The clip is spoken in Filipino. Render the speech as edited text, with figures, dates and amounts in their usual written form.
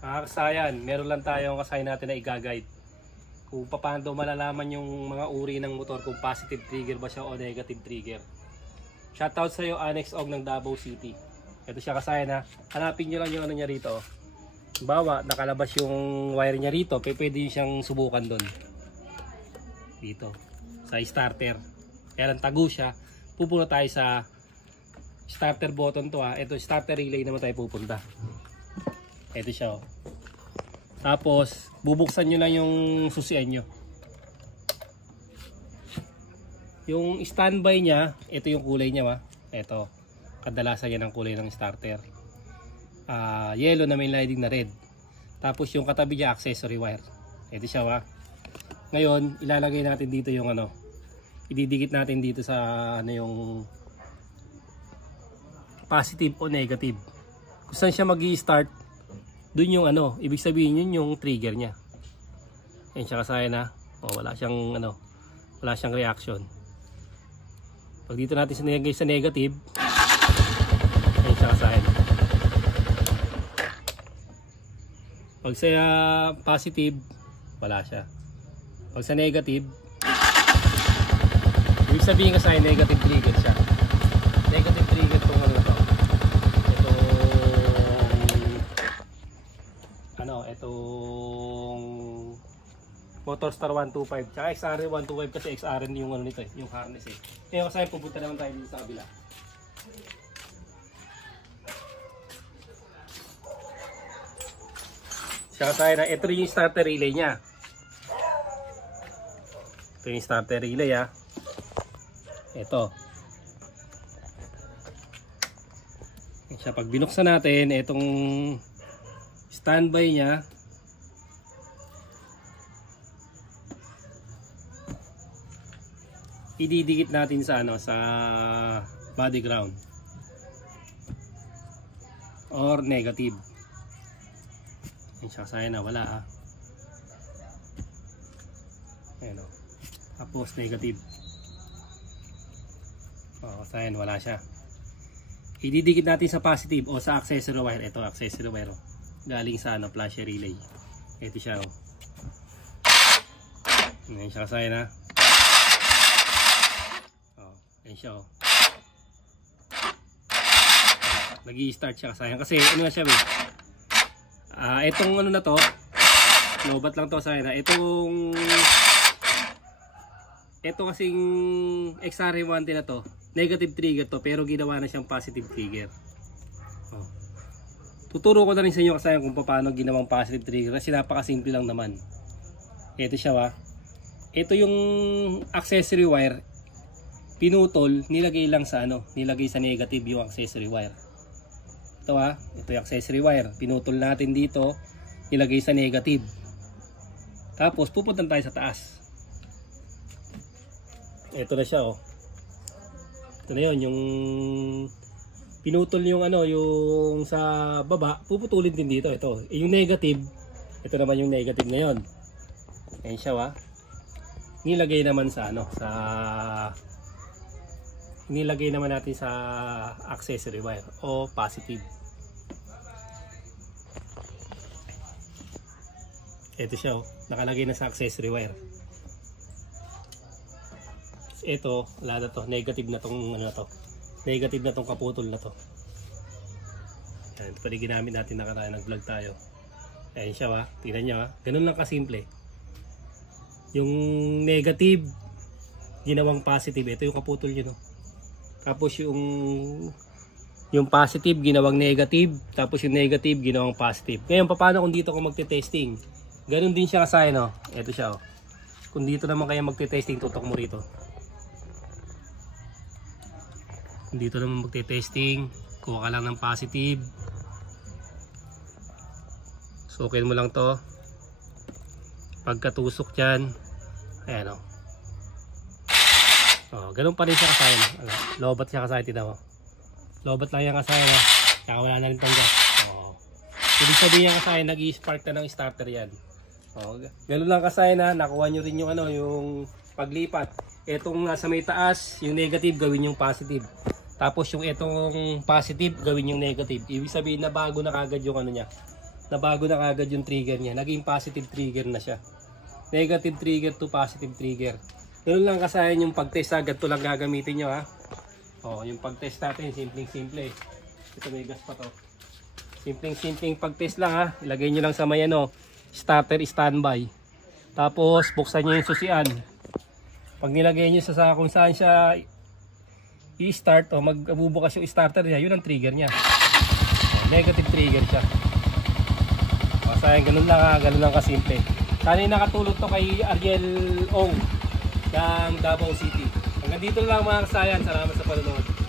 Kasayan, meron lang tayong kasayan natin na i-guide kung paano malalaman yung mga uri ng motor kung positive trigger ba siya o negative trigger. Shoutout sa iyo Annex Og ng Davao City. Ito siya kasayan ha. Hanapin nyo lang yung ano niya rito. Bawa, nakalabas yung wire niya rito, pwede nyo siyang subukan doon. Dito, sa starter. Kaya lang tago siya. Pupunta tayo sa starter button to ha. Ito starter relay naman tayo pupunta. Ito siya oh. Tapos bubuksan nyo lang yung susian nyo. Yung standby nya, ito yung kulay nya ha. Ito, kadalasan yan ang kulay ng starter. Yellow na may lighting na red. Tapos yung katabi niya accessory wire. Ito siya ha. Ngayon ilalagay natin dito yung ano, ididikit natin dito sa ano yung positive o negative. Kung saan siya magi-start, dun yung ano, ibig sabihin yun yung trigger niya. Ayan siya kasayan na. Wala siyang ano, wala siyang reaction. Pag dito natin sinigay sa negative, ayan siya kasayan. Pag sa positive, wala siya. Pag sa negative, ibig sabihin kasayan negative trigger siya. Negative trigger itong ano to. Itong Motorstar 125 tsaka XR 125 kasi XR yung ano nito yung harness eh. Kaya kasi pupunta naman tayo dito sa kabila. Tsaka tayo na ito yung starter relay nya. Ito yung starter relay ha. Ito. Siya pag binuksan natin itong standby nya, ididikit natin sa ano, sa body ground or negative. Yan siya kasi na wala ah. Ayan o. Tapos negative. Kasi wala siya. Ididikit natin sa positive o sa accessory wire. Ito accessory wire o. Galing sa ano, flasher relay. Ito siya oh. Ayan siya kasaya na. Ayan siya oh. Nag-i-start siya kasaya. Kasi ano na siya eh. Itong ano na to, lobat lang to kasaya na. Ito kasing XR110 na to, negative trigger to pero ginawa na siyang positive trigger. Oh. Tuturo ko na rin sa inyo kasi kung paano ginawang positive trigger kasi napakasimple lang naman. Ito siya ha. Ito yung accessory wire. Pinutol, nilagay lang sa ano, nilagay sa negative yung accessory wire. Ito ha, ito yung accessory wire. Pinutol natin dito, nilagay sa negative. Tapos pupunta tayo sa taas. Ito na siya oh. Ito na yun, yung pinutol yung ano, yung sa baba, puputulin din dito. Ito, yung negative, ito naman yung negative ngayon. Ayan siya ha. Nilagay naman sa ano, nilagay naman natin sa accessory wire o positive. Ito siya oh, nakalagay na sa accessory wire. Ito, wala na to, negative na tong ano na to. Negative na tong kaputol na to. Ayan, ito pa rin ginamit natin nakaraan, nag-vlog tayo. Ayan siya ha, tingnan nyo ha. Ganun lang kasimple. Yung negative, ginawang positive. Ito yung kaputol yun no. Tapos yung positive, ginawang negative. Tapos yung negative, ginawang positive. Ngayon, paano kung dito ako magte-testing? Ganun din siya kasaya no. Ito siya oh. Kung dito naman kayo magte-testing, tutok mo rito. Dito naman magte-testing, kuha ka lang ng positive. Sukin mo lang to. Pagkatusok dyan, ayan o. Ganun pa rin siya kasaya. Lobat siya kasaya, tignan mo. Lobat lang yan kasaya na. Kaya wala na rin tangga. Ibig sabihin yan kasaya, nag-i-spark na ng starter yan. Ganun lang kasaya na, nakuha nyo rin yung ano, yung paglipat. Etong nasa may taas, yung negative, gawin yung positive. Tapos yung itong positive, gawin yung negative. Ibig sabihin na bago na kagad yung ano niya, nabago na kagad yung trigger niya. Naging positive trigger na siya. Negative trigger to positive trigger. Ganun lang kasayan yung pag-test ha. Ganito lang gagamitin nyo ha. O, yung pag-test natin, simpleng-simple. Ito may gas pa to. Simpleng-simpleng pag-test lang ha. Ilagay nyo lang sa may ano, starter standby. Tapos, buksan nyo yung susian. Pag nilagay nyo sa kung saan siya i-start o magbubukas yung starter niya, yun ang trigger niya. Negative trigger siya. O, sayang, ganun lang ha. Ganun lang kasimple. Sana yung nakatulog to kay Ariel Ong ng Davao City. Hanggang dito lang mga kasayan. Salamat sa panonood.